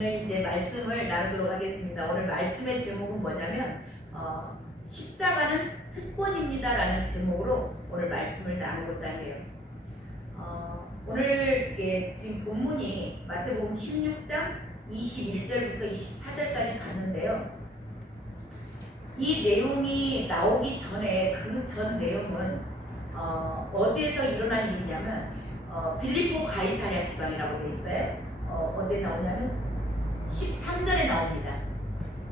오늘 이제 말씀을 나누도록 하겠습니다. 오늘 말씀의 제목은 뭐냐면 십자가는 특권입니다라는 제목으로 오늘 말씀을 나누고자 해요. 오늘 지금 본문이 마태복음 16장 21절부터 24절까지 갔는데요. 이 내용이 나오기 전에 그 전 내용은 어디에서 일어난 일이냐면 빌립보 가이사랴 지방이라고 되어 있어요. 어디에 나오냐면 13절에 나옵니다.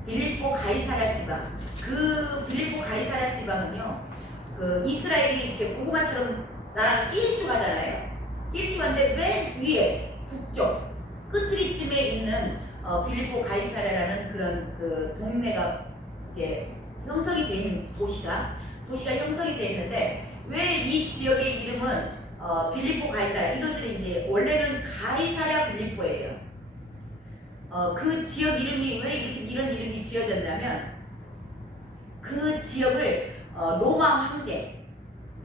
빌립보 가이사랴 지방. 그 빌립보 가이사랴 지방은요, 그 이스라엘이 이렇게 고구마처럼 나라가 길쭉하잖아요. 길쭉한데 맨 위에 북쪽 끝트리쯤에 있는 빌립보 가이사랴라는 그런 그 동네가 이제 형성이 되어 있는 도시가 형성이 되어 있는데, 왜 이 지역의 이름은 빌립보 가이사랴, 이것을 이제 원래는 가이사랴 빌립보예요. 그 지역 이름이 왜 이런 이름이 지어졌냐면, 그 지역을 로마 황제,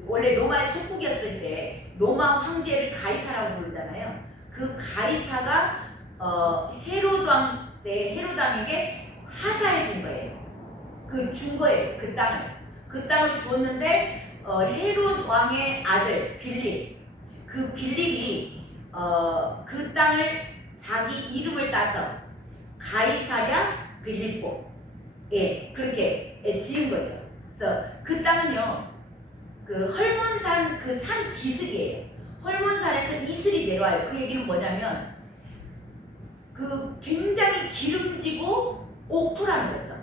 원래 로마의 속국이었을 때 로마 황제를 가이사라고 부르잖아요. 그 가이사가 헤롯 왕 때 헤롯 왕에게 하사해 준 거예요. 준 거예요. 그 땅을 주었는데 헤롯 왕의 아들 빌립, 그 빌립이 그 땅을 자기 이름을 따서 가이사랴 빌립보, 그렇게 지은 거죠. 그래서 그 땅은요, 그 헐몬산, 그 산 기슭이에요. 헐몬산에서 이슬이 내려와요. 그 얘기는 뭐냐면, 그 굉장히 기름지고 옥토라는 거죠.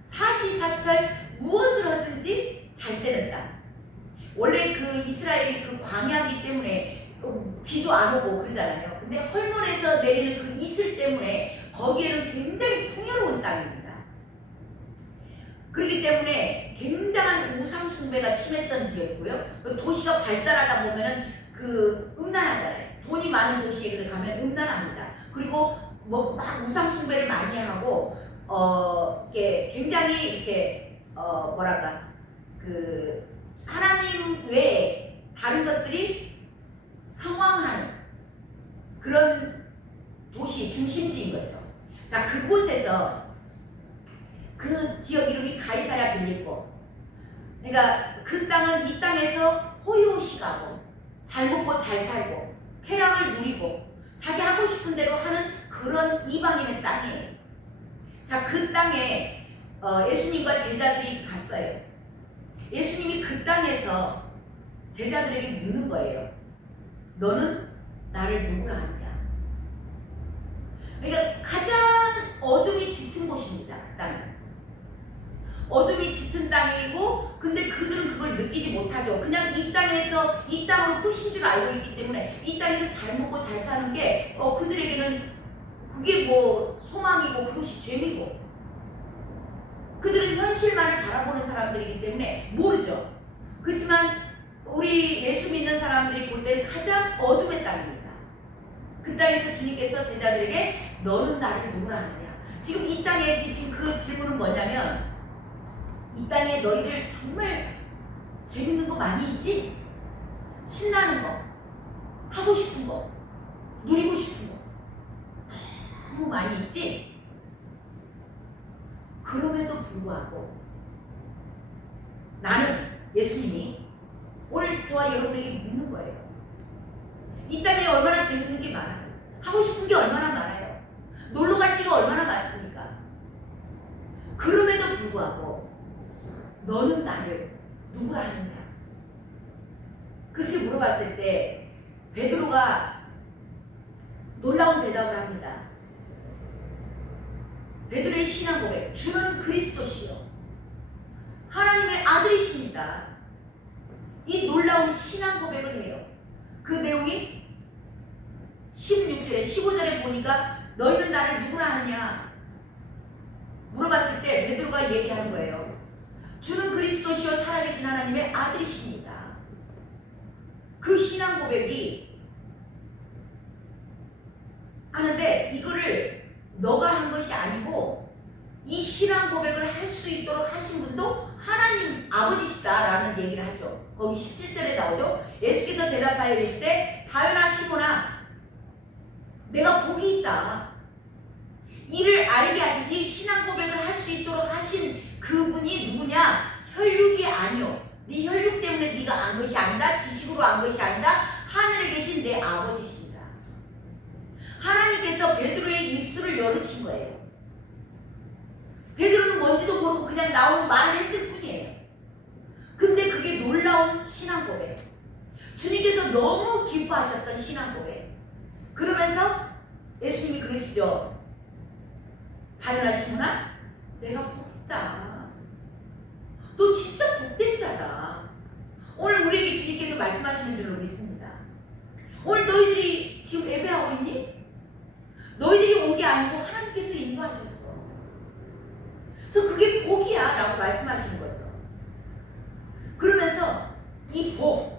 사시사철 무엇을 하든지 잘 되는 땅. 원래 그 이스라엘이 그 광야이기 때문에 비도 안 오고 그러잖아요. 근데 헐몬에서 내리는 그 이슬 때문에 거기에는 굉장히 풍요로운 땅입니다. 그렇기 때문에 굉장한 우상 숭배가 심했던 지역이고요. 도시가 발달하다 보면은 그 음란하잖아요. 돈이 많은 도시에 가면 음란합니다. 그리고 뭐 막 우상 숭배를 많이 하고 이렇게 굉장히 이렇게 뭐랄까, 그 하나님 외에 다른 것들이 성황하는 그런 도시 중심지인 거죠. 자, 그곳에서 그 지역 이름이 가이사랴 빌립보. 그러니까 그 땅은 이 땅에서 호의호식 가고 잘 먹고 잘 살고 쾌락을 누리고 자기 하고 싶은 대로 하는 그런 이방인의 땅이에요. 자, 그 땅에 예수님과 제자들이 갔어요. 예수님이 그 땅에서 제자들에게 묻는 거예요. 너는 나를 누구라 하느냐? 그러니까 가장 어둠이 짙은 곳입니다. 그 땅은 어둠이 짙은 땅이고, 근데 그들은 그걸 느끼지 못하죠. 그냥 이 땅에서 이 땅으로 끝인 줄 알고 있기 때문에 이 땅에서 잘 먹고 잘 사는 게 그들에게는 그게 뭐 소망이고 그것이 재미고, 그들은 현실만을 바라보는 사람들이기 때문에 모르죠. 그렇지만 우리 예수 믿는 사람들이 볼 때는 가장 어둠의 땅입니다. 그 땅에서 주님께서 제자들에게 너는 나를 누구라 하느냐? 지금 이 땅에 지금 그 질문은 뭐냐면, 이 땅에 너희들 정말 재밌는 거 많이 있지? 신나는 거, 하고 싶은 거, 누리고 싶은 거 너무 많이 있지? 그럼에도 불구하고 나는, 예수님이 오늘 저와 여러분에게 묻는 거예요. 이 땅에 얼마나 재밌는 게 많아요. 하고 싶은 게 얼마나 많아요. 놀러 갈 데가 얼마나 많습니까? 그럼에도 불구하고 너는 나를 누구라 하느냐? 그렇게 물어봤을 때 베드로가 놀라운 대답을 합니다. 베드로의 신앙 고백, 주는 그리스도시요 하나님의 아들이십니다. 이 놀라운 신앙 고백을 해요. 그 내용이 16절에 15절에 보니까 너희는 나를 누구라 하느냐 물어봤을 때 베드로가 얘기하는 거예요. 주는 그리스도시요 살아계신 하나님의 아들이십니다. 그 신앙 고백이 하는데, 이거를 너가 한 것이 아니고 이 신앙 고백을 할 수 있도록 하신 분도 하나님 아버지시다라는 얘기를 하죠. 거기 17절에 나오죠. 예수께서 대답하여 이르시되 바요나 시몬아, 내가 복이 있다. 다르게 하신 이 신앙 고백을 할 수 있도록 하신 그분이 누구냐? 혈육이 아니요. 네 혈육 때문에 네가 안 것이 아니다. 지식으로 안 것이 아니다. 하늘에 계신 내 아버지십니다. 하나님께서 베드로의 입술을 열으신 거예요. 베드로는 뭔지도 모르고 그냥 나오는 말을 했을 뿐이에요. 근데 그게 놀라운 신앙 고백. 주님께서 너무 기뻐하셨던 신앙 고백. 그러면서 예수님이 그러시죠. 바요나 시몬아, 내가 복다. 너 진짜 복된 자다. 오늘 우리에게 주님께서 말씀하시는 줄로 믿습니다. 오늘 너희들이 지금 예배하고 있니? 너희들이 온 게 아니고 하나님께서 인도하셨어. 그래서 그게 복이야 라고 말씀하시는 거죠. 그러면서 이 복에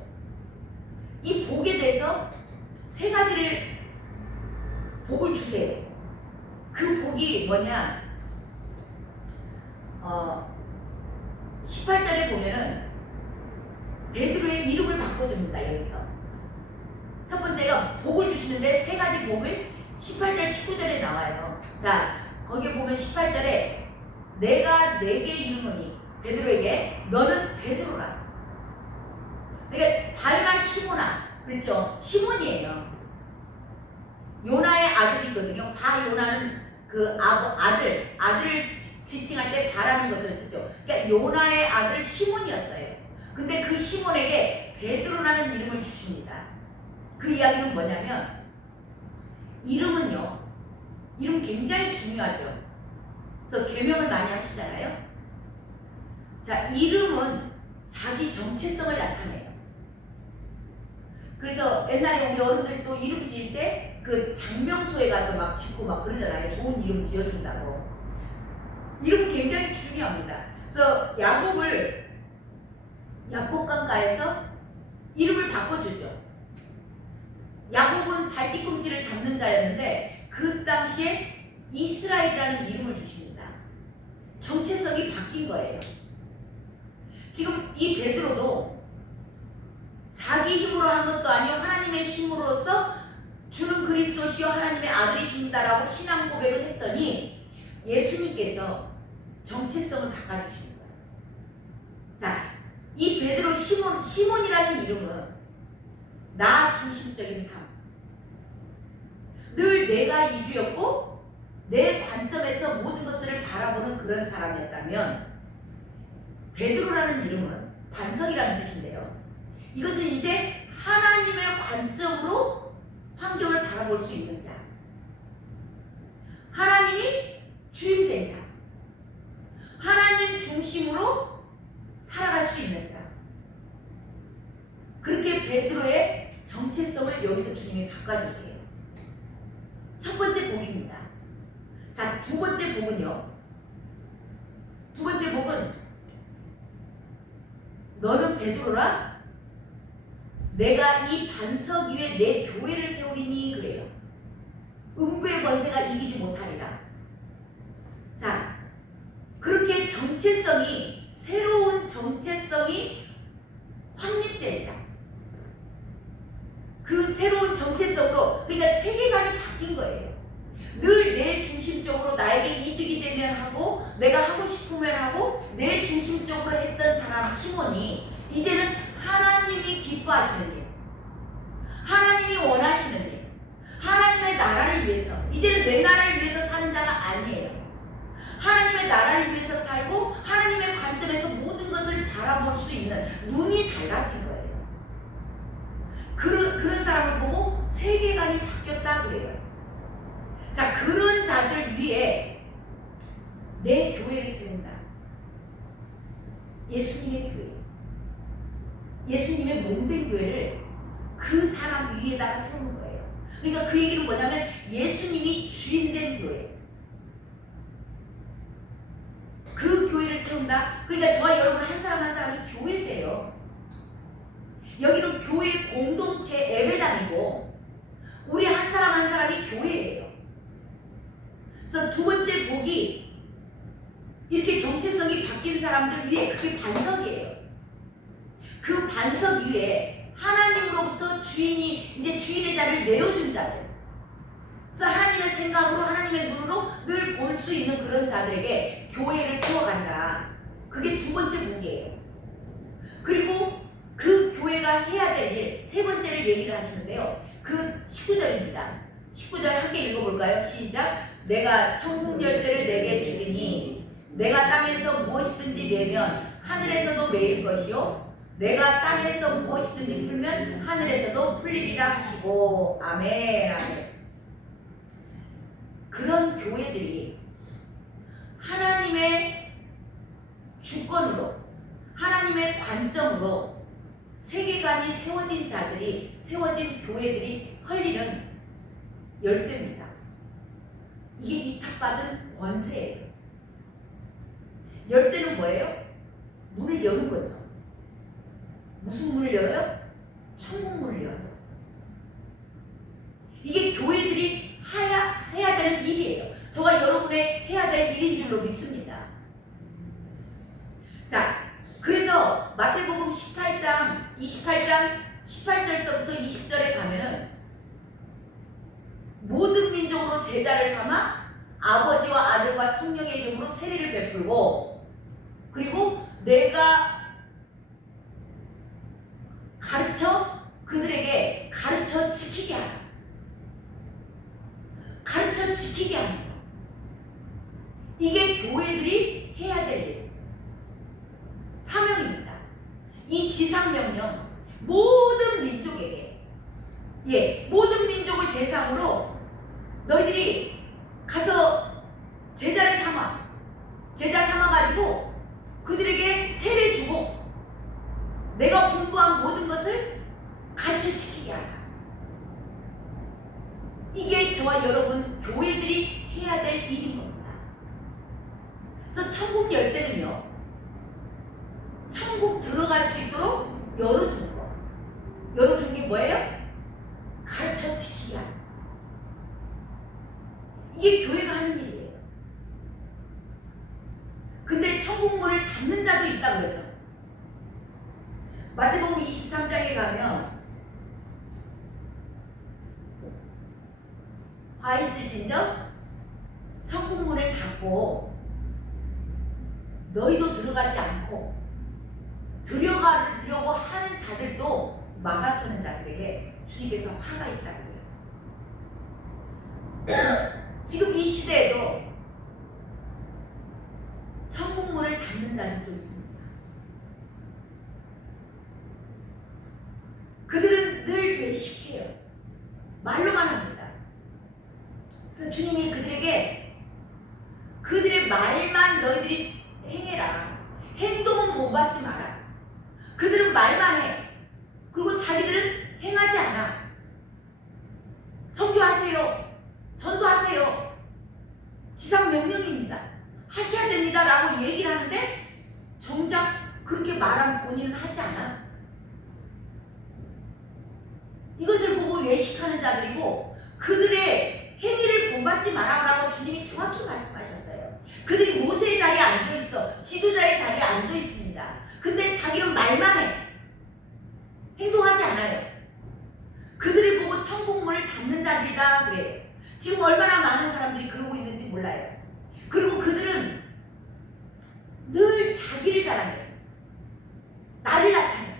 대해서 세 가지를 복을 주세요. 그 복이 뭐냐? 18절에 보면은 베드로의 이름을 바꿔줍니다. 여기서 첫 번째가 복을 주시는데 세 가지 복을 18절 19절에 나와요. 자, 거기에 보면 18절에 내가 내게 이르노니 베드로에게 너는 베드로라. 그러니까 바요나 시몬아, 그렇죠? 시몬이에요. 요나의 아들이거든요. 바요나는 그 아들 지칭할 때 바라는 것을 쓰죠. 그러니까 요나의 아들 시몬이었어요. 근데 그 시몬에게 베드로라는 이름을 주십니다. 그 이야기는 뭐냐면 이름은요. 이름 굉장히 중요하죠. 그래서 계명을 많이 하시잖아요. 자, 이름은 자기 정체성을 나타내요. 그래서 옛날에 우리 어른들도 이름 지을 때 그 장명소에 가서 막 짓고 막 그러잖아요. 좋은 이름 지어준다고. 이름은 굉장히 중요합니다. 그래서 야곱강가에서 이름을 바꿔주죠. 야곱은 발뒤꿈치를 잡는 자였는데 그 당시에 이스라엘이라는 이름을 주십니다. 정체성이 바뀐 거예요. 지금 이 베드로도 자기 힘으로 한 것도 아니요 하나님의 힘으로써 주는 그리스도시요 하나님의 아들이십니다라고 신앙 고백을 했더니 예수님께서 정체성을 바꿔주신 거예요. 자, 이 베드로 시몬이라는 이름은 나 중심적인 삶. 늘 내가 이주였고 내 관점에서 모든 것들을 바라보는 그런 사람이었다면 베드로라는 이름은 반석이라는 뜻인데요. 이것은 이제 하나님의 관점으로 환경을 바라볼 수 있는 자. 하나님이 주인된 자. 하나님 중심으로 살아갈 수 있는 자. 그렇게 베드로의 정체성을 여기서 주님이 바꿔주세요. 첫 번째 복입니다. 자, 두 번째 복은요. 두 번째 복은 너는 베드로라 내가 이 반석 위에 내 교회를 세우리니 그래요. 음부의 권세가 이기지 못하리라. 자, 그렇게 정체성이 새로운 정체성이 확립된 자. 그 새로운 정체성으로 그러니까 세계관이 바뀐 거예요. 늘 내 중심적으로 나에게 이득이 되면 하고 내가 하고 싶으면 하고 내 중심적으로 했던 사람 시몬이 이제는 하나님이 기뻐하시는 일, 하나님이 원하시는 일, 하나님의 나라를 위해서 이제는 내 나라를 위해서 사는 자가 아니에요. 하나님의 나라를 위해서 살고 하나님의 관점에서 모든 것을 바라볼 수 있는 눈이 달라진 거예요. 그런 사람을 보고 세계관이 바뀌었다 그래요. 자, 그런 자들 위에 내 교회를 세운다. 예수님의 교회. 예수님의 몸된 교회를 그 사람 위에다가 세우는 거예요. 그러니까 그 얘기는 뭐냐면 예수님이 주인된 교회. 그 교회를 세운다. 그러니까 저와 여러분 한 사람 한 사람이 교회세요. 여기는 교회 공동체 예배당이고 우리 한 사람 한 사람이 교회예요. 그래서 두 번째 복이 이렇게 정체성이 바뀐 사람들 위에 그게 반석이에요. 그 반석 위에 하나님으로부터 이제 주인의 자를 내어준 자들. 그래서 하나님의 생각으로 하나님의 눈으로 늘 볼 수 있는 그런 자들에게 교회를 세워간다. 그게 두 번째 무기예요. 그리고 그 교회가 해야 될 일, 세 번째를 얘기를 하시는데요. 그 19절입니다. 19절 함께 읽어볼까요? 시작. 내가 천국 열쇠를 내게 주리니 내가 땅에서 무엇이든지 매면 하늘에서도 매일 것이요 내가 땅에서 무엇이든지 풀면 하늘에서도 풀리리라 하시고. 아멘. 아멘. 그런 교회들이 하나님의 주권으로, 하나님의 관점으로 세계관이 세워진 자들이, 세워진 교회들이 헐리는 열쇠입니다. 이게 위탁받은 권세예요. 열쇠는 뭐예요? 문을 여는 거죠. 무슨 문을 열어요? 천국 문을 열어요. 이게 교회들이 해야 되는 일이에요. 저와 여러분의 해야 될 일인 줄로 믿습니다. 자, 그래서 마태복음 18장 18절서부터 20절에 가면은 모든 민족으로 제자를 삼아 아버지와 아들과 성령의 이름으로 세례를 베풀고, 그리고 내가 그들에게 가르쳐 지키게 하라. 가르쳐 지키게 하는 거. 이게 교회들이 해야 될 일, 사명입니다. 이 지상명령 모든 민족에게, 모든 민족을 대상으로 너희들이 가서 제자 삼아가지고 그들에게 세례 주고 내가 분부한 모든 것을 가르쳐 지키게 하라. 이게 저와 여러분 교회들이 해야 될 일인 겁니다. 그래서 천국 열쇠는요, 천국 들어갈 수 있도록 열어주는 거. 열어주는 게 뭐예요? 가르쳐 지키게 하는 거. 이게 교회가 하는 일이에요. 근데 천국 문을 닫는 자도 있다고 그러죠. 마태복음 23장에 가면 화 있을진저 천국 문을 닫고 너희도 들어가지 않고 들어가려고 하는 자들도 막아서는 자들에게 주님께서 화가 있다고 해요. 지금 이 시대에도 천국 문을 닫는 자들도 있습니다. 그들은 늘 외식해요. 말로만 합니다. 그래서 주님이 그들에게 그들의 말만 너희들이 행해라. 행동은 본받지 마라. 그들은 말만 해. 그리고 자기들은 행하지 않아. 선교하세요. 전도하세요. 지상 명령입니다. 하셔야 됩니다. 라고 얘기를 하는데 정작 그렇게 말한 본인은 하지 않아. 이것을 보고 외식하는 자들이고 그들의 행위를 본받지 마라라고 주님이 정확히 말씀하셨어요. 그들이 모세의 자리에 앉아있어. 지도자의 자리에 앉아있습니다. 근데 자기는 말만 해. 행동하지 않아요. 그들을 보고 천국 문을 닫는 자들이다 그래요. 지금 얼마나 많은 사람들이 그러고 있는지 몰라요. 그리고 그들은 늘 자기를 자랑해요. 나를 나타내요.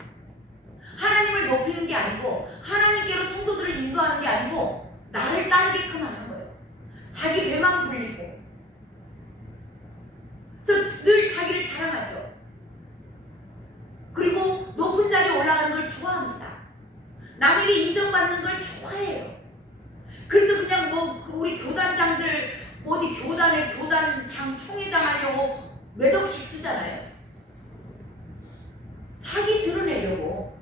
하나님을 높이는 게 아니고 하나님께로 성도들을 인도하는 게 아니고 나를 따르게끔 하는 거예요. 자기 배만 불리고. 그래서 늘 자기를 자랑하죠. 그리고 높은 자리에 올라가는 걸 좋아합니다. 남에게 인정받는 걸 좋아해요. 그래서 그냥 뭐 우리 교단장들 어디 교단에 교단장 총회장 하려고 몇 억씩 쓰잖아요. 자기 드러내려고.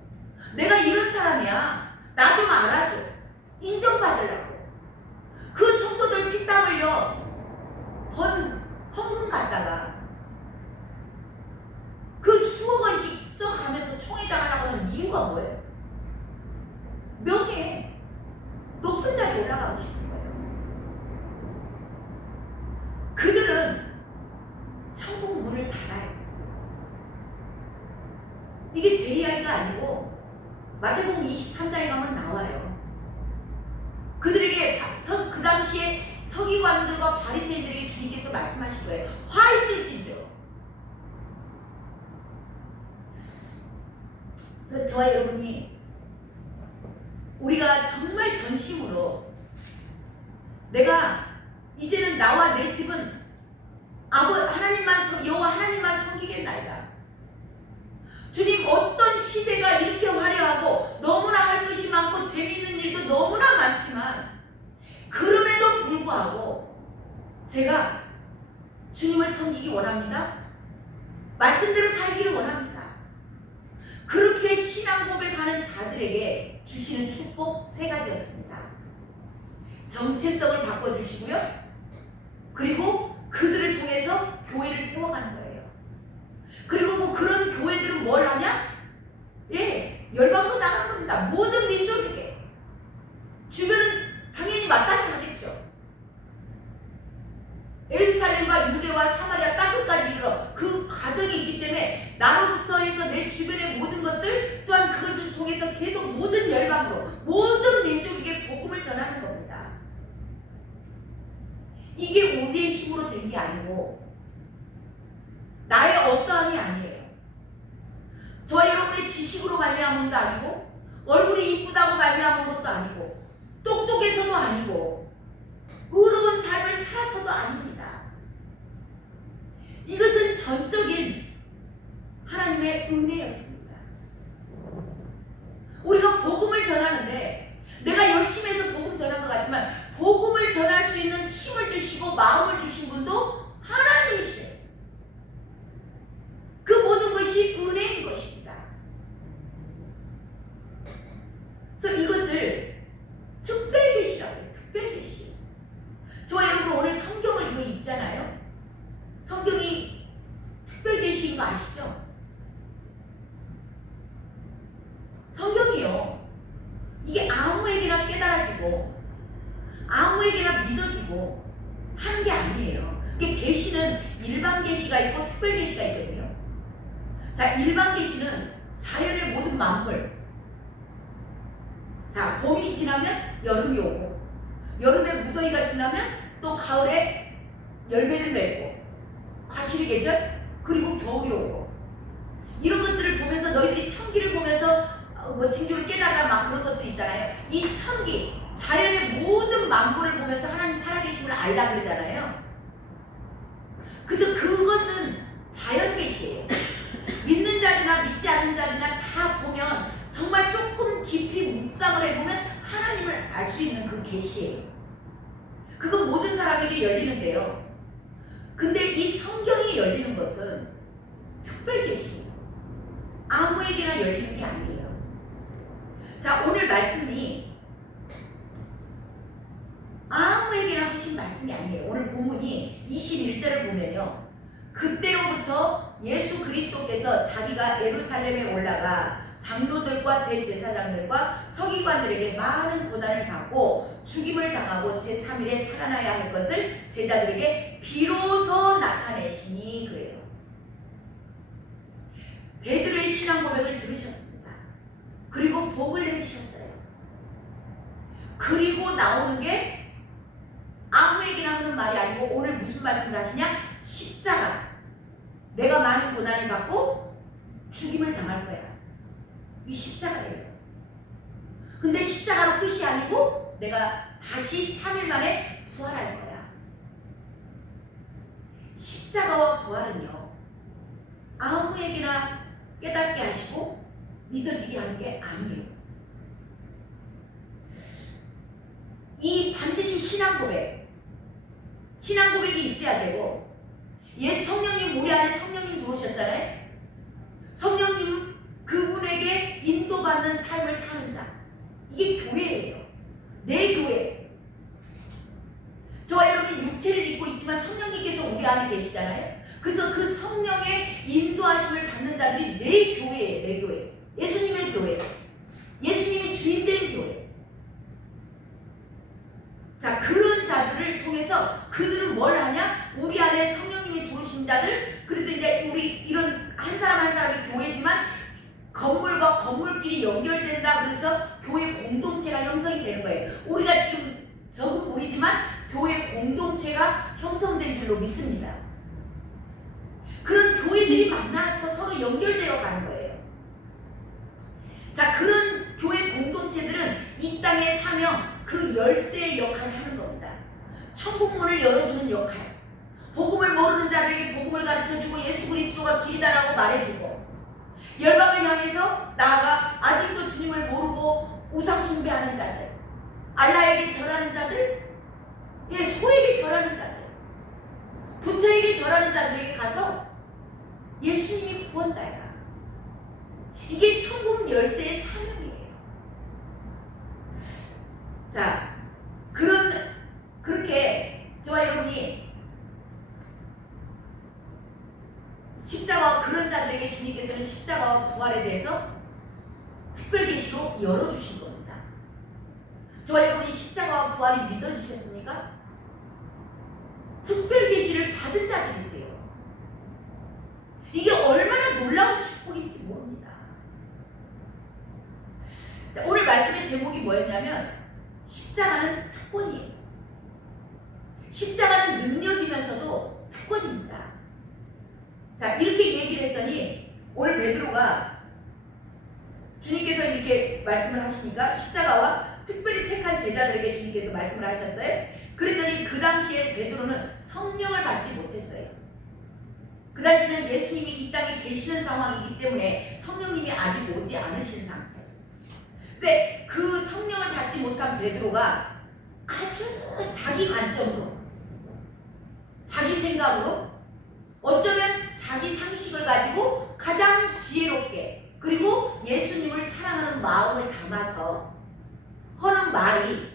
내가 이런 사람이야. 나 좀 알아줘. 인정받으려고. 그 성도들 피땀 흘려 헌금 갖다가 그 수억 원씩 써가면서 총회장 하려고 하는 이유가 뭐예요? 명예. 높은 자리에 올라가고 싶은 거예요. 그들은 천국 문을 닫아요. 이게 제 이야기가 아니고 마태복음 23장에 가면 나와요. 그들에게 그 당시에 서기관들과 바리새인들에게 주님께서 통해서 말씀하신 거예요. 화 있을진저. 그래서 저와 여러분이 우리가 정말 전심으로 내가 이제는 나와 내 집은 여호와 하나님만 섬기겠나이다. 주님, 어떤 시대가 이렇게 화려하고 너무나 할 것이 많고 재미있는 일도 너무나 많지만 그럼에도 불구하고 제가 주님을 섬기기 원합니다. 말씀대로 살기를 원합니다. 그렇게 신앙 고백하는 자들에게 주시는 축복 3가지였습니다. 정체성을 바꿔주시고요. 그리고 그들을 통해서 교회를 세워가는 거예요. 그리고 뭐 그런 교회들은 뭘 하냐? 예, 열방으로 나가는 겁니다. 모든 민족에게. 주변은 당연히 마땅히 하겠죠. 예루살렘과 유대와 사마리아 땅끝까지 이르러 그 과정이 있기 때문에 나로부터 해서 내 주변의 모든 것들 또한 그것을 통해서 계속 모든 열방으로 모든 민족에게 복음을 전하는 겁니다. 이게 우리의 힘으로 된 게 아니고 나의 어떠함이 아니에요. 저 여러분의 지식으로 말미암은 것도 아니고 얼굴이 이쁘다고 말미암은 것도 아니고 똑똑해서도 아니고 의로운 삶을 살아서도 아닙니다. 이것은 전적인 하나님의 은혜였습니다. 우리가 복음을 전하는데 내가 열심히 해서 복음 전한 것 같지만 복음을 전할 수 있는 힘을 주시고 마음을 주신 분도 하나님이시에요. 그 모든 것이 은혜인 것입니다. 그래서 이것을 특별계시라고 해요. 특별계시. 저와 여러분 오늘 성경을 이거 읽잖아요. 성경이 특별계시인 거 아시죠? 성경이요. 이게 아무에게나 깨달아지고 아무에게나 믿어지고 하는 게 아니에요. 이게 계시는 일반 계시가 있고 특별 계시가 있거든요. 자, 일반 계시는 자연의 모든 만물. 자, 봄이 지나면 여름이 오고 여름에 무더위가 지나면 또 가을에 열매를 맺고 과실의 계절 그리고 겨울이 오고 이런 것들을 보면서 너희들이 천기를 보면서 징조를 깨달아 막 그런 것들 있잖아요. 이 천기 자연의 모든 만물을 보면서 하나님 살아계심을 알라 그러잖아요. 그래서 그것은 자연 계시예요. 믿는 자들이나 믿지 않는 자들이나 다 보면 정말 조금 깊이 묵상을 해보면 하나님을 알 수 있는 그 계시예요. 그건 모든 사람에게 열리는데요. 근데 이 성경이 열리는 것은 특별 계시. 아무에게나 열리는 게 아니에요. 자, 오늘 말씀이 아무에게나 하신 말씀이 아니에요. 오늘 본문이 21절을 보면요. 그때로부터 예수 그리스도께서 자기가 예루살렘에 올라가 장로들과 대제사장들과 서기관들에게 많은 고난을 받고 죽임을 당하고 제3일에 살아나야 할 것을 제자들에게 비로소 나타내시니 그래요. 베드로의 신앙 고백을 들으셨습니다. 그리고 복을 내리셨어요. 그리고 나오는 게 아무에게나 하는 말이 아니고 오늘 무슨 말씀을 하시냐? 십자가. 내가 많은 고난을 받고 죽임을 당할 거야. 이 십자가예요. 근데 십자가로 끝이 아니고 내가 다시 3일 만에 부활할 거야. 십자가와 부활은요, 아무에게나 깨닫게 하시고 믿어지게 하는 게 아니에요. 이 반드시 신앙 고백이 있어야 되고, 옛 성령님, 우리 안에 성령님 들어오셨잖아요. 성령님 그분에게 인도받는 삶을 사는 자, 이게 교회예요. 내 교회. 저와 여러분이 육체를 입고 있지만 성령님께서 우리 안에 계시잖아요. 그래서 그 성령의 인도하심을 받는 자들이 내 교회예요. 내 교회. 예수님의 교회. 예수님이 주인된 교회. 자, 그런 자들을 통해서 그들은 뭘 하냐? 우리 안에 성령님이 들어오신 자들. 그래서 이제 우리 이런 한 사람 한 사람이 교회지만 건물과 건물끼리 연결된다. 그래서 교회 공동체가 형성이 되는 거예요. 우리가 지금 적은 무리지만 교회 공동체가 형성된 줄로 믿습니다. 그런 교회들이 만나서 서로 연결되어 가는 거예요. 자, 그런 교회 공동체들은 이 땅의 사명, 그 열쇠의 역할을 하는 겁니다. 천국 문을 열어주는 역할, 복음을 모르는 자들에게 복음을 가르쳐주고 예수 그리스도가 길이다라고 말해주고, 열방을 향해서 나아가 아직도 주님을 모르고 우상 숭배하는 자들, 알라에게 절하는 자들, 소에게 절하는 자들, 부처에게 절하는 자들에게 가서 예수님이 구원자야. 이게 천국 열쇠의 사명이에요. 자, 그렇게 저와 여러분이 십자가와 그런 자들에게 주님께서는 십자가와 부활에 대해서 특별 계시로 열어주신 겁니다. 저와 여러분이 십자가와 부활이 믿어지셨습니까? 특별 계시를 받은 자들이세요. 이게 얼마나 놀라운 축복인지 모릅니다. 자, 오늘 말씀의 제목이 뭐였냐면 십자가는 특권이에요. 십자가는 능력이면서도 특권입니다. 자, 이렇게 얘기를 했더니 오늘 베드로가 주님께서 이렇게 말씀을 하시니까 십자가와 특별히 택한 제자들에게 주님께서 말씀을 하셨어요. 그랬더니 그 당시에 베드로는 성령을 받지 못했어요. 그 당시에는 예수님이 이 땅에 계시는 상황이기 때문에 성령님이 아직 오지 않으신 상태. 근데 그 성령을 받지 못한 베드로가 아주 자기 관점으로, 자기 생각으로, 어쩌면 자기 상식을 가지고 가장 지혜롭게, 그리고 예수님을 사랑하는 마음을 담아서 하는 말이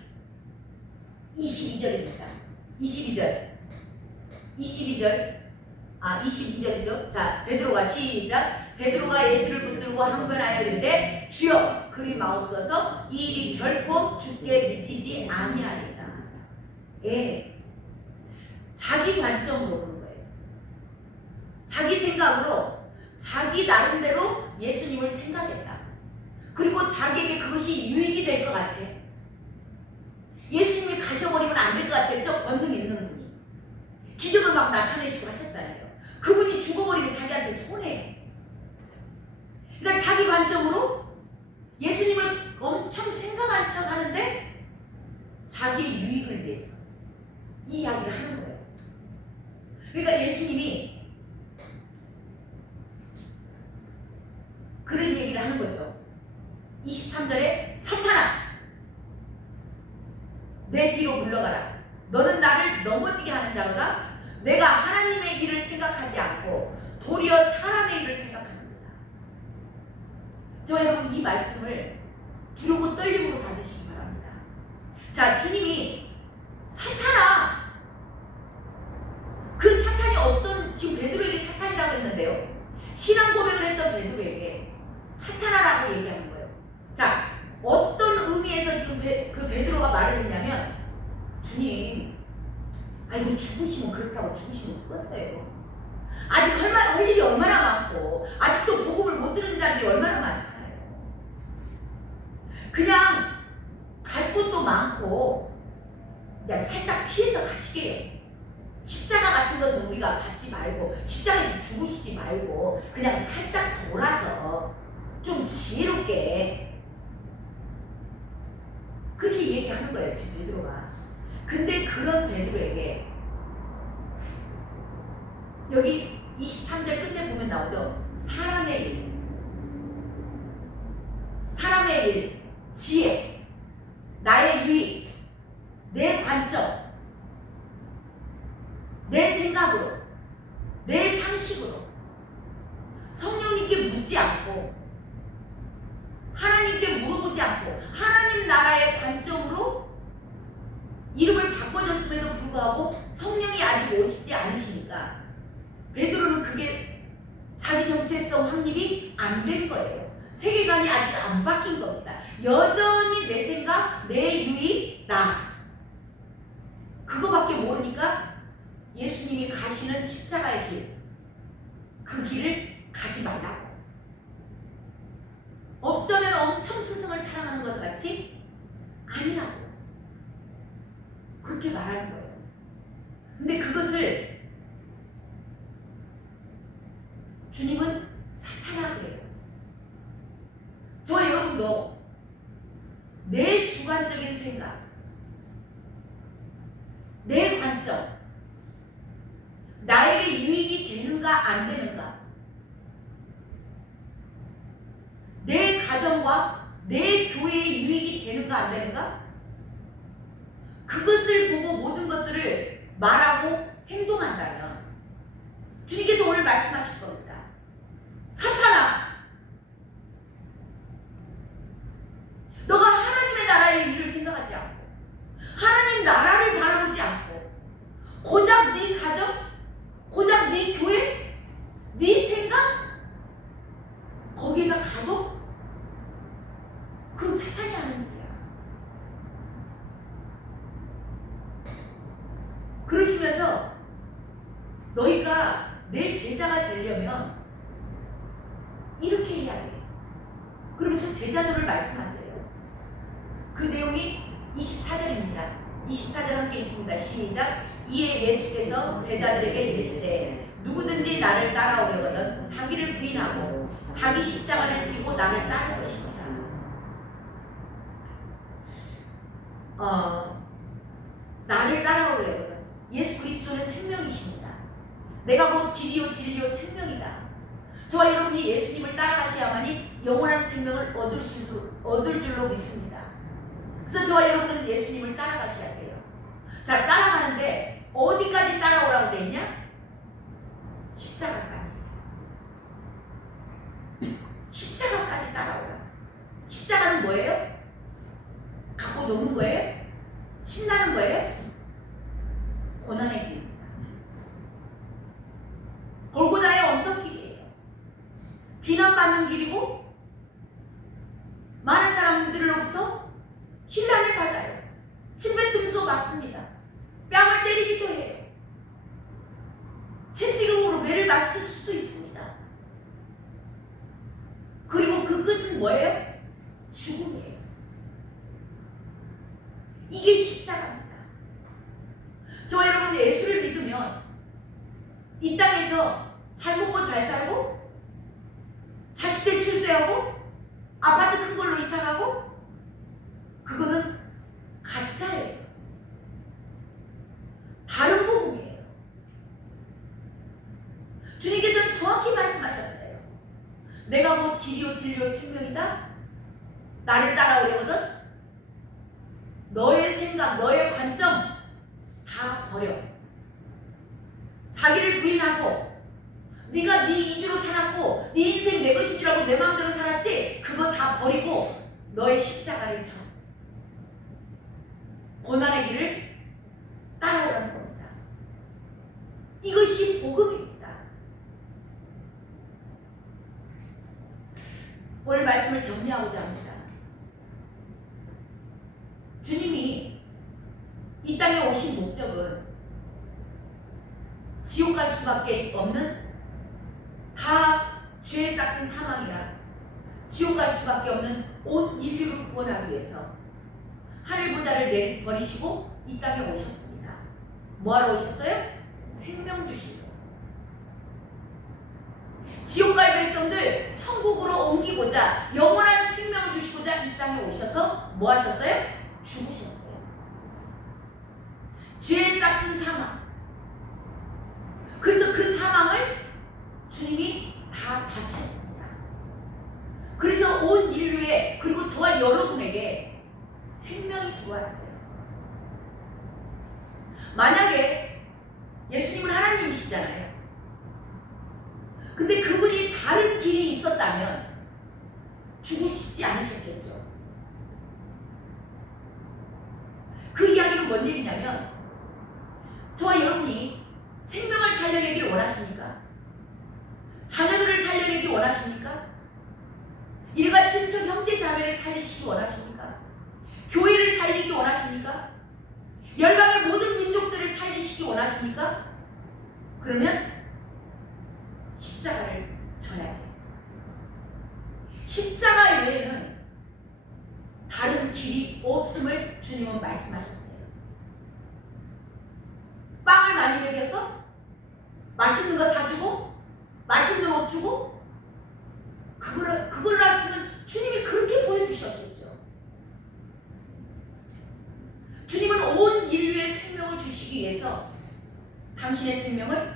22절입니다. 22절이죠. 자, 베드로가 시작. 베드로가 예수를 붙들고 항변하여 이르되 주여 그리 마옵소서, 이 일이 결코 주께 미치지 아니하리라. 예, 자기 관점으로 보는 거예요. 자기 생각으로, 자기 나름대로 예수님을 생각했다. 그리고 자기에게 그것이 유익이 될 것 같아. 예수님이 가셔버리면 안 될 것 같아. 저 권능 있는 분이 기적을 막 나타내시고 하셨잖아요. 그분이 죽어버리면 자기한테 손해. 그러니까 자기 관점으로 예수님을 엄청 생각한 척 하는데 자기 유익을 위해서 이 이야기를 하는 거예요. 그러니까 예수님이 그런 얘기를 하는 거죠. 23절에 사탄아 내 뒤로 물러가라. 너는 나를 넘어지게 하는 자로다. 내가 하나님의 일을 생각하지 않고 도리어 사람의 일을 생각합니다. 저 여러분 이 말씀을 두려고 떨림으로 받으시기 바랍니다. 자, 주님이 사탄아, 그 사탄이 어떤, 지금 베드로에게 사탄이라고 했는데요, 신앙 고백을 했던 베드로에게 사탄아라고 얘기하는 거예요. 자, 어떤 의미에서 지금 그 베드로가 말을 했냐면, 주님, 아이고 죽으시면 그렇다고 죽으시면 쓰겠어요. 아직 할 일이 얼마나 많고 아직도 복음을 못 들은 자들이 얼마나 많잖아요. 그냥 갈 곳도 많고 그냥 살짝 피해서 가시게요. 십자가 같은 것은 우리가 받지 말고, 십자가에서 죽으시지 말고 그냥 살짝 돌아서 좀 지혜롭게 그렇게 얘기하는 거예요, 지금 베드로가. 근데 그런 베드로에게 여기 23절 끝에 보면 나오죠. 사람의 일, 지혜, 나의 유익, 내 관점, 내 생각으로, 내 상식으로 성령님께 묻지 않고, 하나님께 물어보지 않고, 하나님 나라의 관점으로 이름을 바꿔줬음에도 불구하고 성령이 아직 오시지 않으시니까 베드로는 그게 자기 정체성 확립이 안 된 거예요. 세계관이 아직 안 바뀐 겁니다. 여전히 내 생각, 내 유익, 나, 그거밖에 모르니까 예수님이 가시는 십자가의 길, 그 길을 가지 말라고. 어쩌면 엄청 스승을 사랑하는 것 같이 아니라고 그렇게 말하는 거예요. 주님은 사탄아 그래요. 저 여러분도 내 주관적인 생각, 내 관점, 나에게 유익이 되는가 안 되는가, 내 가정과 내 교회에 유익이 되는가 안 되는가, 그것을 보고 모든 것들을 말하고 행동한다면 주님께서 오늘 말씀하실 겁니다. 사탄아, 너가 하나님의 나라의 일을 생각하지 않고 하나님 나라를 바라보지 않고 고작 네 가정, 고작 네 교회, 네 생각, 거기에다 가도 그건 사탄이 하는 일이야. 그러시면서 너희가 내 제자가 되려면 이렇게 해야 돼. 그러면서 제자도를 말씀하세요. 그 내용이 24절입니다. 24절 함께 읽습니다. 시작. 이에 예수께서 제자들에게 이르시되 누구든지 나를 따라오려거든 자기를 부인하고 자기 십자가를 지고 나를 따를 것입니다. 나를 따라오려거든. 예수 그리스도는 생명이십니다. 내가 곧 길이요 진리요 생명이다. 저와 여러분이 예수님을 따라가셔야만이 영원한 생명을 얻을 줄로 믿습니다. 그래서 저와 여러분은 예수님을 따라가셔야 돼요. 자, 따라가는데 어디까지 따라오라고 돼 있냐? 십자가까지. 십자가까지 따라오라. 십자가는 뭐예요? 갖고 노는 거예요? 신나는 거예요? 고난의 길입니다. 골고다의 언덕길이에요. 비난받는 길이고 많은 사람들로부터 힐난을 받아요. 침뱉음도 맞습니다. 뺨을 때리기도 해요. 채찍으로 매를 맞을 수도 있습니다. 그리고 그 끝은 뭐예요? 죽음이에요. 이게 십자가입니다. 저와 여러분 예수를 믿으면 이 땅에서 잘 먹고 잘 살고 자식들 출세하고 아파트 큰 걸로 이사가고 그거는 가짜예요. 다른 복음이에요. 주님께서는 정확히 말씀하셨어요. 내가 곧 길이요 진리요 생명이다. 나를 따라오려거든 너의 생각, 너의 관점 다 버려. 자기를 부인하고 네가 네 이주로 살았고 네 인생 내 것인 줄 알고 내 마음대로 살았지 그거 다 버리고 너의 십자가를 져. 고난의 길을 따라오라는 겁니다. 이것이 복음입니다. 오늘 말씀을 정리하고자 합니다. 주님이 이 땅에 오신 목적은 지옥 갈 수밖에 없는 다 죄의 싹슨 사망이라 지옥 갈 수밖에 없는 온 인류를 구원하기 위해서 하늘 보좌를 내버리시고 이 땅에 오셨습니다. 뭐하러 오셨어요? 생명 주시고 지옥 갈 백성들 천국으로 옮기고자 영원한 생명을 주시고자 이 땅에 오셔서 뭐 하셨어요? 죽으셨어요. 죄의 싹슨 사망. 그래서 그 사망을 주님이 다 받으셨습니다. 그래서 온 인류에 그리고 저와 여러분에게 생명이 들어왔어요. 만약에 예수님은 하나님이시잖아요. 근데 그분이 다른 길이 있었다면 죽으시지 않으셨겠죠. 그 이야기는 뭔 얘기냐면 저와 여러분이 생명을 살려내길 원하십니까? 자녀들을 살려내기 원하십니까? 일가 친척 형제 자매를 살리시기 원하십니까? 교회를 살리기 원하십니까? 열방의 모든 민족들을 살리시기 원하십니까? 그러면 십자가를 져야 돼요. 십자가 외에는 다른 길이 없음을 주님은 말씀하셨어요. 빵을 많이 먹여서 맛있는 거 사주고 맛있는 옷 주고 당신의 생명을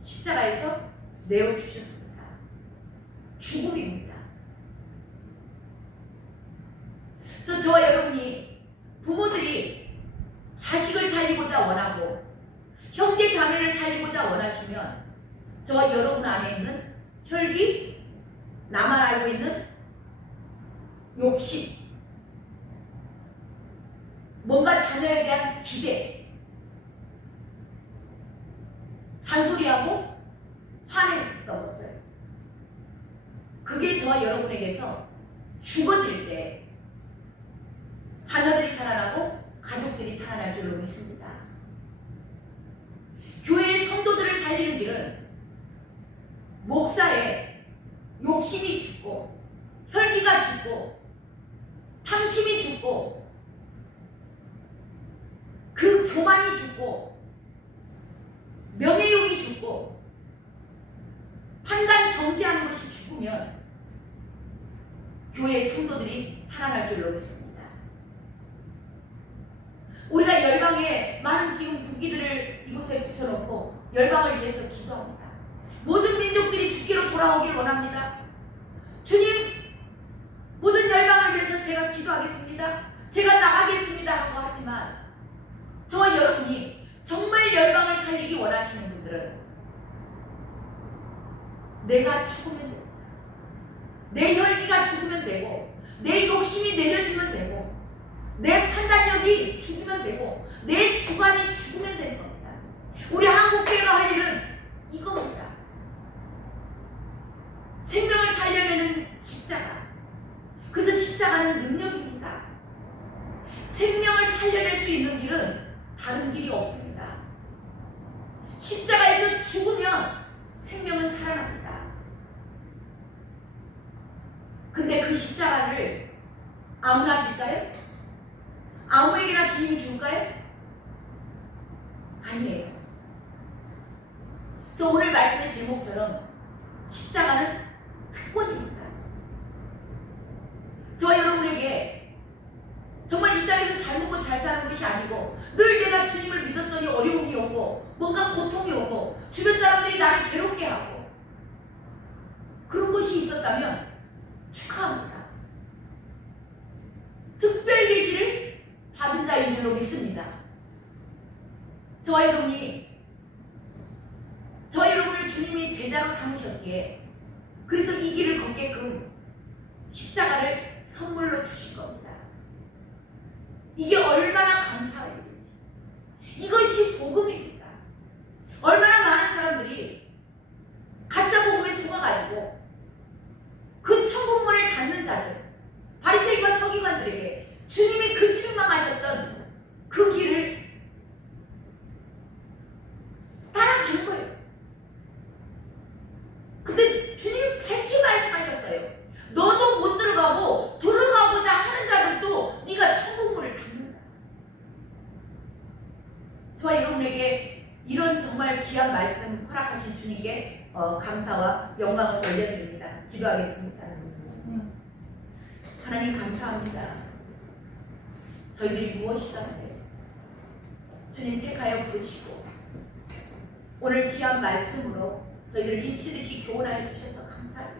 십자가에서 내어주셨습니다. 죽음입니다. 그래서 저와 여러분이 부모들이 자식을 살리고자 원하고 형제 자매를 살리고자 원하시면 저와 여러분 안에 있는 혈기, 나만 알고 있는 욕심, 뭔가 자녀에 대한 기대, 잔소리하고 화냈던 것들, 그게 저와 여러분에게서 죽어질 때 자녀들이 살아나고 가족들이 살아날 줄로 믿습니다. 교회의 성도들을 살리는 길은 목사의 욕심이 죽고 혈기가 죽고 탐심이 죽고 그 교만이 죽고 명예욕이 죽고 판단 정지하는 것이 죽으면 교회의 성도들이 살아날 줄로 믿습니다. 우리가 열방에 많은 지금 국기들을 이곳에 붙여놓고 열방을 위해서 기도합니다. 모든 민족들이 주께로 돌아오길 원합니다. 주님, 모든 열방을 위해서 제가 기도하겠습니다. 제가 나가겠습니다 하고 하지만 저와 여러분이 정말 열방을 살리기 원하시는 분들은 내가 죽으면 됩니다. 내 혈기가 죽으면 되고 내 욕심이 내려지면 되고 내 판단력이 죽으면 되고 내 주관이 죽으면 되는 겁니다. 우리 한국교회가 할 일은 이겁니다. 생명을 살려내는 십자가. 그래서 십자가는 능력입니다. 생명을 살려낼 수 있는 길은 다른 길이 없습니다. 십자가에서 죽으면 생명은 살아납니다. 근데 그 십자가를 아무나 질까요? 아무에게나 주님이 줄까요? 아니에요. 그래서 오늘 말씀의 제목처럼 십자가는 특권입니다. 저와 여러분에게 정말 이 땅에서 잘 먹고 잘 사는 것이 아니고 늘 내가 주님을 믿었더니 어려움이 오고 뭔가 고통이 오고 주변 사람들이 나를 괴롭게 하고 그런 것이 있었다면 축하합니다. 특별 계시를 받은 자인 줄로 믿습니다. 저와 여러분이 저와 여러분을 주님이 제자로 삼으셨기에 그래서 이 길을 걷게끔 십자가를 선물로 주실 겁니다. 이게 얼마나 감사한 일인지. 이것이 복음입니다. 얼마나 많은 사람들이 가짜 복음에 속아가지고 그 천국문을 닫는 자들, 바리새인과 서기관들에게 주님이 그 책망하셨던 그 길을 따라가는 거예요. 근데 주님이 밝히 말씀하셨어요. 너도 못 들어가고 들어가고자 하는 자들도 네가 천국문을 닫는다. 저와 여러분에게 이런 정말 귀한 말씀 허락하신 주님께 감사와 영광을 올려드립니다. 기도하겠습니다. 하나님 감사합니다. 저희들이 무엇이든지 주님 택하여 부르시고 오늘 귀한 말씀으로 저희들을 미치듯이 교훈하여 주셔서 감사합니다.